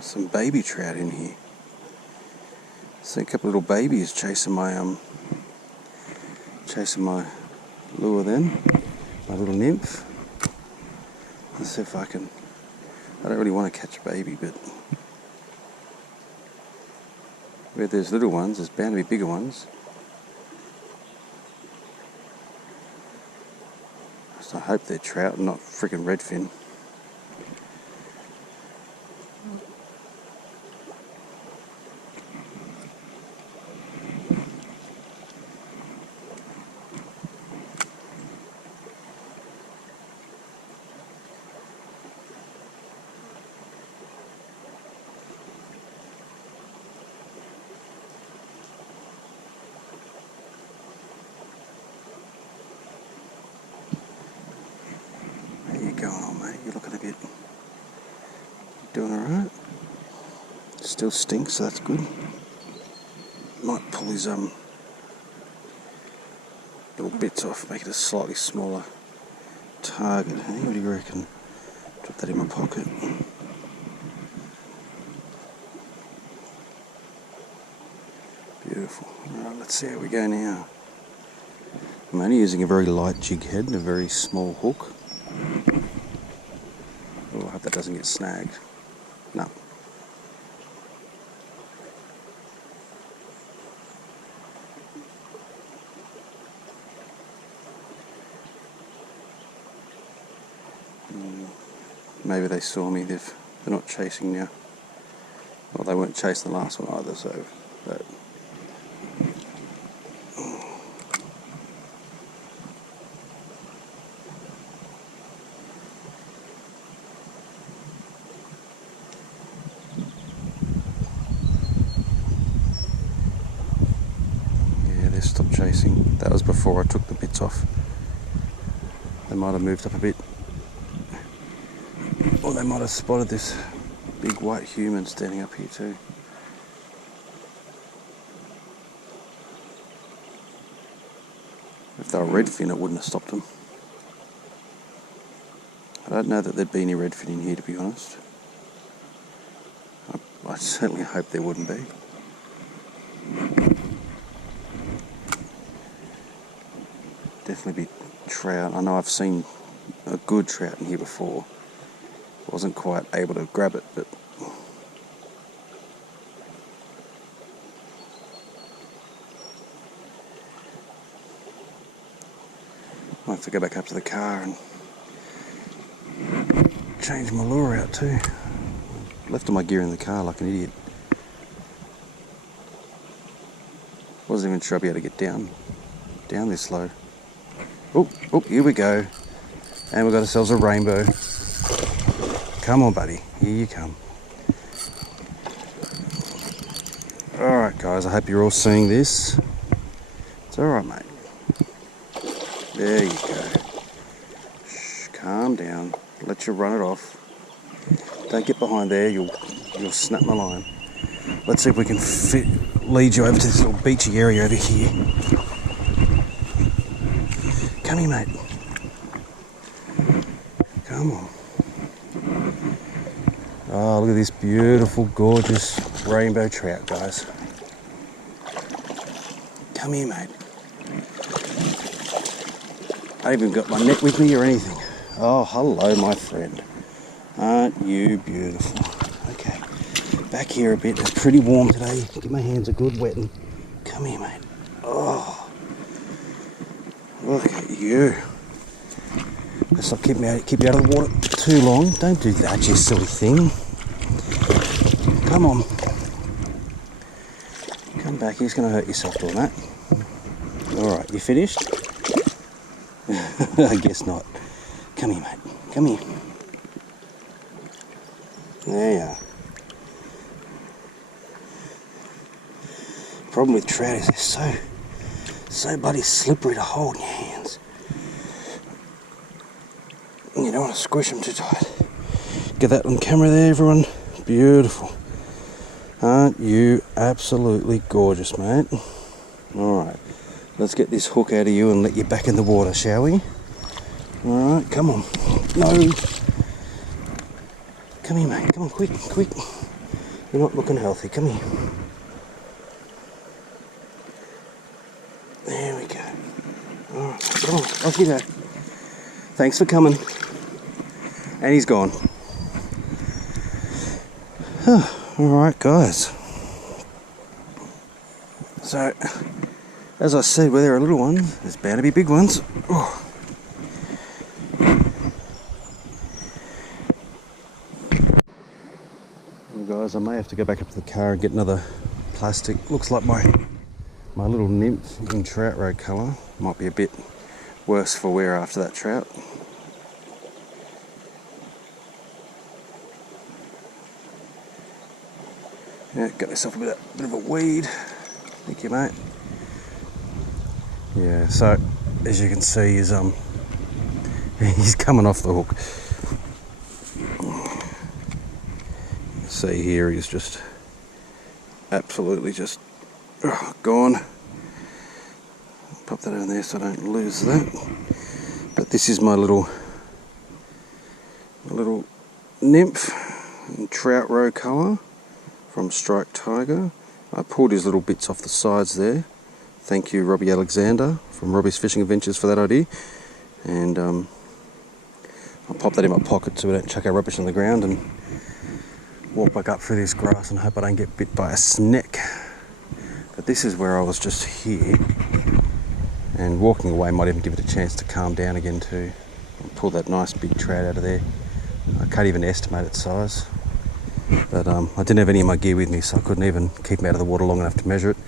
some baby trout in here. See a couple of little babies chasing my lure then, my little nymph. Let's see if I can. I don't really want to catch a baby, but where there's little ones, there's bound to be bigger ones. So I hope they're trout and not freaking redfin. Going on, mate? You're looking a bit. Doing alright? Still stinks, so that's good. Might pull his little bits off, make it a slightly smaller target. Hey, what do you reckon? Drop that in my pocket. Beautiful. Alright, let's see how we go now. I'm only using a very light jig head and a very small hook. Oh, I hope that doesn't get snagged. No. Maybe they saw me. They're not chasing now. Well, they weren't chasing the last one either, so. But stop chasing. That was before I took the bits off. They might have moved up a bit. Or they might have spotted this big white human standing up here too. If they were redfin, it wouldn't have stopped them. I don't know that there'd be any redfin in here, to be honest. I certainly hope there wouldn't be. Definitely be trout. I know I've seen a good trout in here before. Wasn't quite able to grab it, but I have to go back up to the car and change my lure out too. Left all my gear in the car like an idiot. Wasn't even sure I'd be able to get down this low. Oh, here we go. And we've got ourselves a rainbow. Come on, buddy. Here you come. Alright, guys. I hope you're all seeing this. It's alright, mate. There you go. Shh, calm down. Let you run it off. Don't get behind there. You'll snap my line. Let's see if we can lead you over to this little beachy area over here. Come here, mate. Come on. Oh, look at this beautiful, gorgeous rainbow trout, guys. Come here, mate. I haven't even got my net with me or anything. Oh, hello, my friend. Aren't you beautiful? Okay, back here a bit. It's pretty warm today. Give my hands a good wetting. Come here, mate. Oh, look at you. Let's not keep you out of the water too long. Don't do that, you silly thing. Come on. Come back. He's going to hurt yourself doing that. Alright, you finished? I guess not. Come here, mate. Come here. There you are. Problem with trout is they're so bloody slippery to hold in your hands. You don't want to squish them too tight. Get that on camera there, everyone. Beautiful. Aren't you absolutely gorgeous, mate? Alright, let's get this hook out of you and let you back in the water, shall we? Alright, come on. No. Come here, mate. Come on, quick, quick. You're not looking healthy. Come here. There we go. Alright, come on, off you go. Thanks for coming. And he's gone. Alright guys. So, as I said, where there are little ones, there's bound to be big ones. Oh. Well, guys, I may have to go back up to the car and get another plastic. Looks like my little nymph in trout roe colour might be a bit worse for wear after that trout. Yeah, got myself a bit of a weed. Thank you, mate. Yeah, so as you can see, he's coming off the hook. See here, he's just absolutely just gone. Pop that in there so I don't lose that. But this is my little nymph in trout roe colour from Striped Tiger. I pulled his little bits off the sides there. Thank you, Robbie Alexander from Robbie's Fishing Adventures, for that idea. And I'll pop that in my pocket so we don't chuck our rubbish on the ground and walk back up through this grass and hope I don't get bit by a snake. But this is where I was just here, and walking away might even give it a chance to calm down again too. And pull that nice big trout out of there. I can't even estimate its size. But I didn't have any of my gear with me, so I couldn't even keep him out of the water long enough to measure it.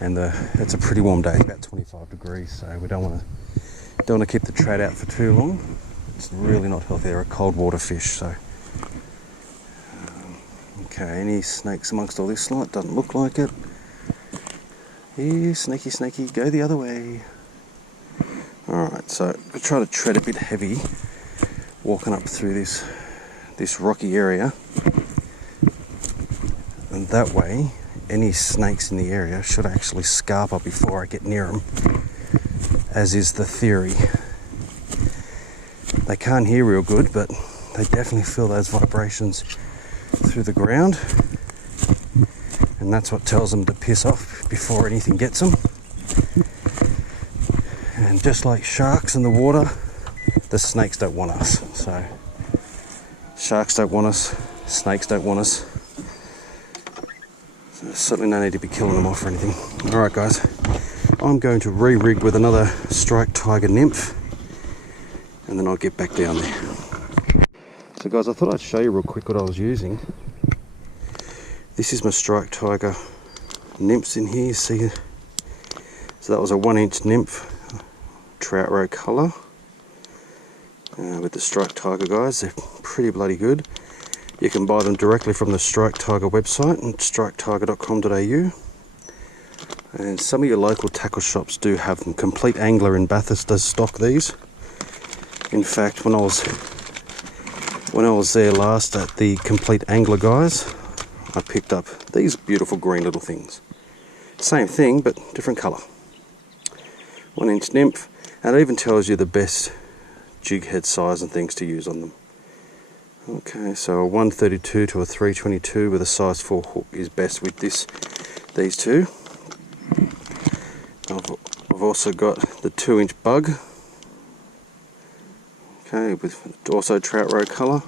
And it's a pretty warm day, about 25 degrees, so we don't want to keep the trout out for too long. It's really not healthy. They're a cold water fish, so. Okay, any snakes amongst all this light? Doesn't look like it. Here, snaky, snaky, go the other way. Alright, so I try to tread a bit heavy, walking up through this rocky area. And that way, any snakes in the area should actually scarper before I get near them, as is the theory. They can't hear real good, but they definitely feel those vibrations through the ground, and that's what tells them to piss off before anything gets them. And just like sharks in the water, the snakes don't want us. So sharks don't want us, snakes don't want us. So there's certainly no need to be killing them off or anything. Alright guys, I'm going to re-rig with another Striped Tiger nymph, and then I'll get back down there. So guys, I thought I'd show you real quick what I was using. This is my Striped Tiger nymphs in here, see? So that was a 1-inch nymph, trout roe colour. With the Striped Tiger guys, they're pretty bloody good. You can buy them directly from the Striped Tiger website at stripedtiger.com.au. And some of your local tackle shops do have them. Complete Angler in Bathurst does stock these. In fact, when I was there last at the Complete Angler guys, I picked up these beautiful green little things. Same thing, but different colour. 1-inch nymph, and it even tells you the best jig head size and things to use on them. Okay, so a 132 to a 322 with a size 4 hook is best with these two. I've also got the 2-inch bug. Okay, with also trout roe colour.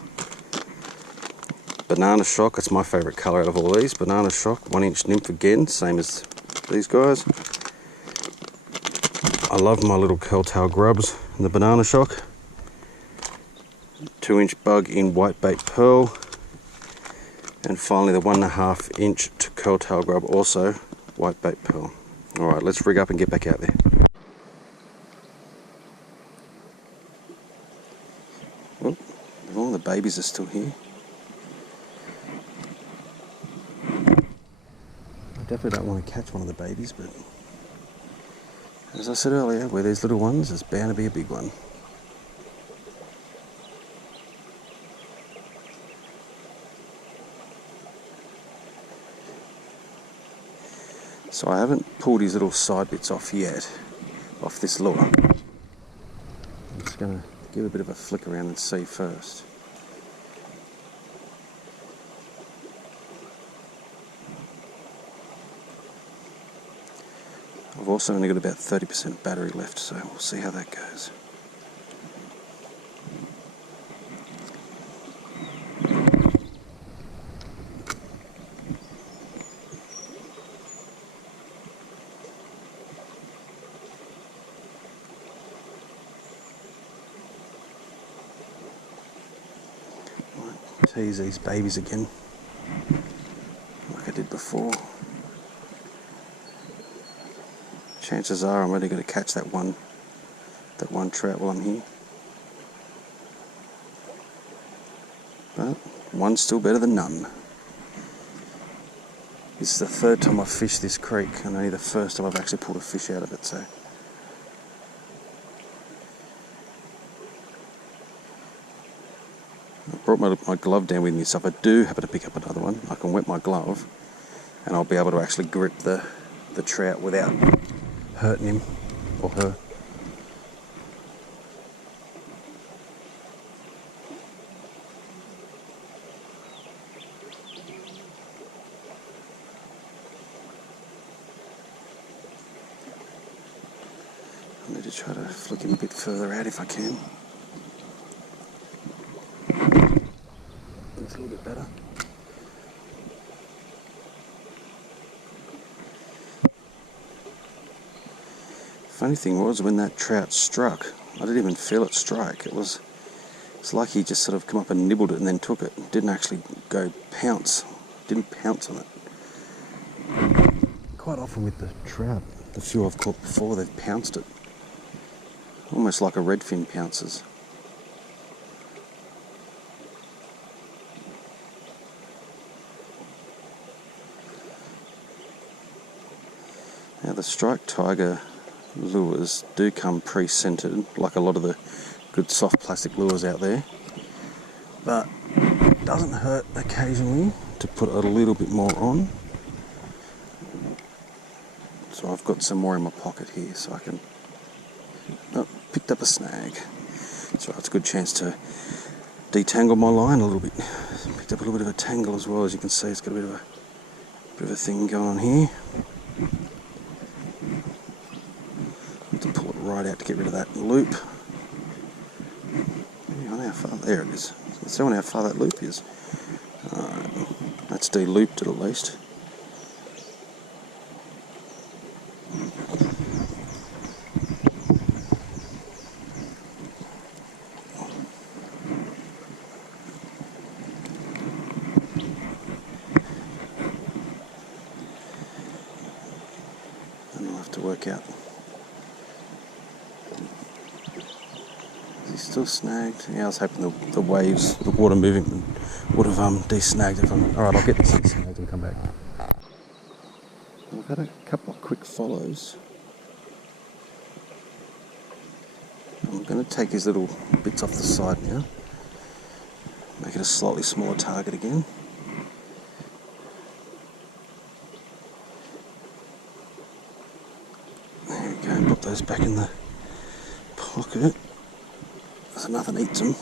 Banana shock, that's my favourite colour out of all these. Banana shock, 1-inch nymph again, same as these guys. I love my little curltail grubs in the banana shock. 2-inch bug in whitebait pearl. And finally the 1.5-inch curltail grub, also whitebait pearl. Alright, let's rig up and get back out there. Oh, all the babies are still here. I definitely don't want to catch one of the babies, but as I said earlier, where there's little ones, there's bound to be a big one. So I haven't pulled his little side bits off yet, off this lure. I'm just going to give a bit of a flick around and see first. I've also only got about 30% battery left, so we'll see how that goes. Tease these babies again, like I did before. Chances are I'm only going to catch that one trout while I'm here. But one's still better than none. This is the third time I've fished this creek, and only the first time I've actually pulled a fish out of it, so. I brought my glove down with me, so if I do happen to pick up another one, I can wet my glove and I'll be able to actually grip the trout without hurting him or her. I need to try to flick him a bit further out if I can. That's a little bit better. Funny thing was, when that trout struck, I didn't even feel it strike. It's like he just sort of come up and nibbled it and then took it. Didn't actually go pounce. Didn't pounce on it. Quite often with the trout, the few I've caught before, they've pounced it. Almost like a redfin pounces. Now the striped tiger lures do come pre-scented, like a lot of the good soft plastic lures out there, but it doesn't hurt occasionally to put a little bit more on. So I've got some more in my pocket here, so I can. Oh, picked up a snag. So it's a good chance to detangle my line a little bit. Picked up a little bit of a tangle as well. As you can see, it's got a bit of a thing going on here. To pull it right out to get rid of that loop. How far, there it is. Let's see how far that loop is. Alright, that's de-looped it at least. And I'll have to work out. Is he still snagged? Yeah, I was hoping the waves, the water moving would have de-snagged if I'm... Alright, I'll get this snagged and come back. I've had a couple of quick follows. I'm going to take these little bits off the side now. Make it a slightly smaller target again. There we go, put those back in the pocket. So nothing eats them.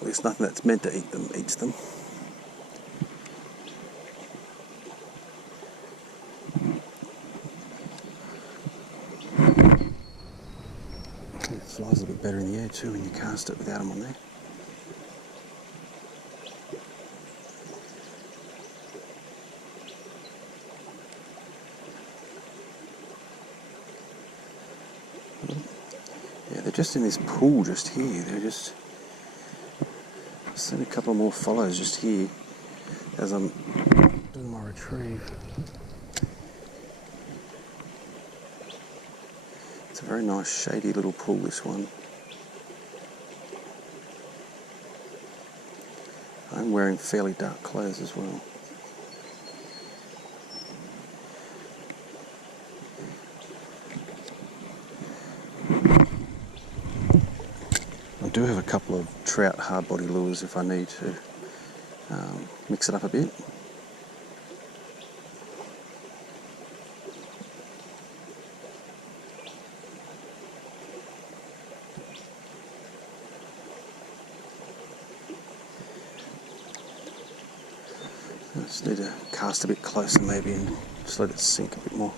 At least nothing that's meant to eat them eats them. It flies a bit better in the air too when you cast it without them on there. Yeah, they're just in this pool just here. They're just... I've seen a couple more follows just here as I'm doing my retrieve. It's a very nice shady little pool, this one. I'm wearing fairly dark clothes as well. I do have a couple of trout hard body lures if I need to mix it up a bit. I just need to cast a bit closer maybe and Just let it sink a bit more.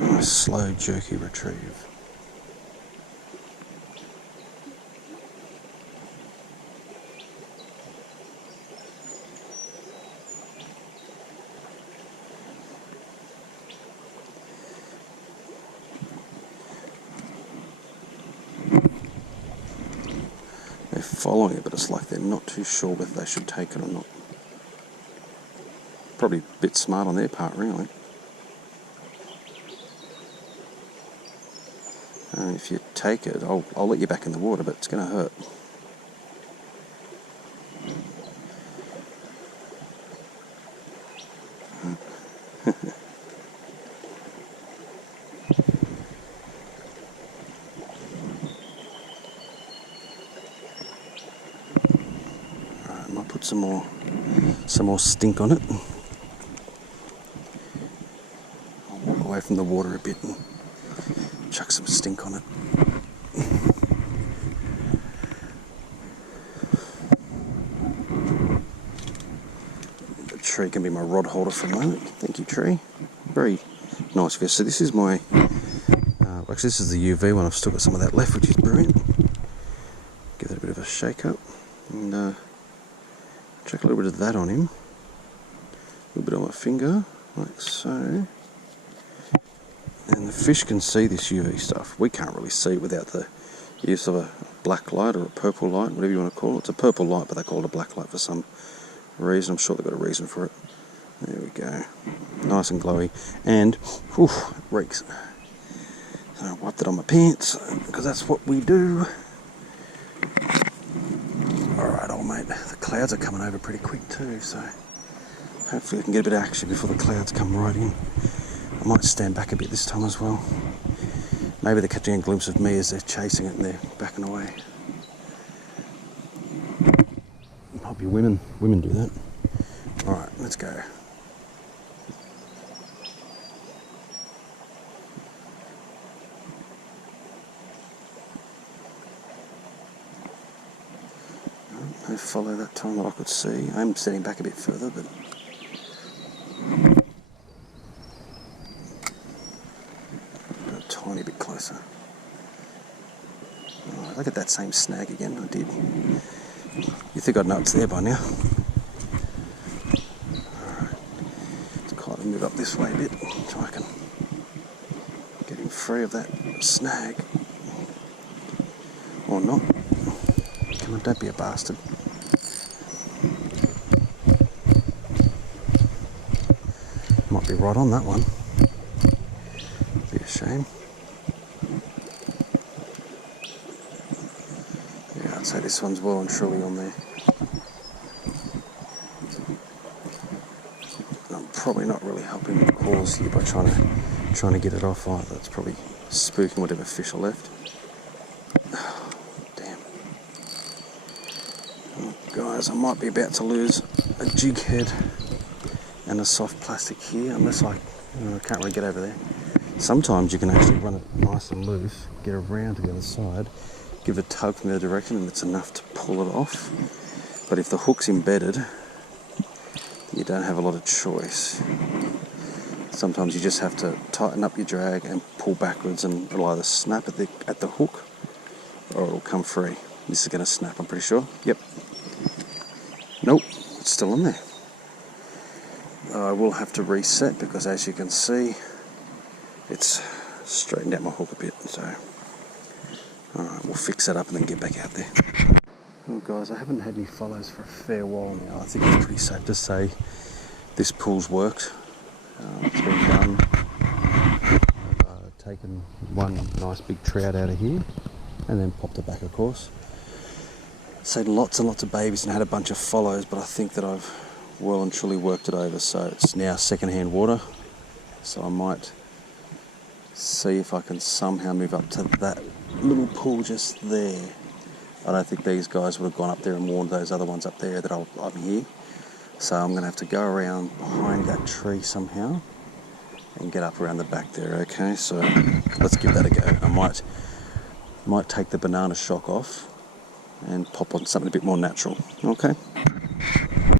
Nice slow jerky retrieve. They're following it, but it's like they're not too sure whether they should take it or not. Probably a bit smart on their part, really. And if you take it, I'll let you back in the water, but it's going to hurt. Alright, I might put some more stink on it. I'll walk away from the water a bit and chuck some stink on it. The tree can be my rod holder for a moment. Thank you, tree. Very nice fish. So this is my, actually this is the UV one. I've still got some of that left, which is brilliant. Give that a bit of a shake up and chuck a little bit of that on him. A little bit on my finger, like so. And the fish can see this UV stuff. We can't really see it without the use of a black light or a purple light, whatever you want to call it. It's a purple light, but they call it a black light for some reason. I'm sure they've got a reason for it. There we go. Nice and glowy. And, whew, it reeks. So I wiped it on my pants, because that's what we do. Alright, old mate. The clouds are coming over pretty quick too, so hopefully we can get a bit of action before the clouds come right in. I might stand back a bit this time as well. Maybe they're catching a glimpse of me as they're chasing it and they're backing away. Might be women. Women do that. Alright, let's go. No follow that time that I could see. I'm setting back a bit further, but tiny bit closer. Oh, look at that same snag again. I did. You think I'd know it's there by now. Alright. Let's kind of move up this way a bit so I can get him free of that snag. Or not. Come on, don't be a bastard. Might be right on that one. Be a shame. Yeah, I'd say this one's well and truly on there. And I'm probably not really helping the cause here by trying to get it off either. That's probably spooking whatever fish are left. Oh, damn. Oh, guys, I might be about to lose a jig head and a soft plastic here, unless I can't really get over there. Sometimes you can actually run it nice and loose, get around to the other side, give it a tug from the other direction, and it's enough to pull it off. But if the hook's embedded, you don't have a lot of choice. Sometimes you just have to tighten up your drag and pull backwards, and it'll either snap at the hook or it'll come free. This is going to snap, I'm pretty sure. Yep. Nope, it's still on there. I will have to reset because, as you can see, it's straightened out my hook a bit. So, alright, we'll fix that up and then get back out there. Well, guys, I haven't had any follows for a fair while now. I think it's pretty safe to say this pool's worked. It's been done. I've taken one nice big trout out of here and then popped it back, of course. Saved lots and lots of babies and had a bunch of follows, but I think that I've well and truly worked it over, so it's now second-hand water. So I might see if I can somehow move up to that little pool just there. I don't think these guys would have gone up there and warned those other ones up there that I'm here. So I'm going to have to go around behind that tree somehow and get up around the back there, okay? So let's give that a go. I might take the banana shock off and pop on something a bit more natural, okay?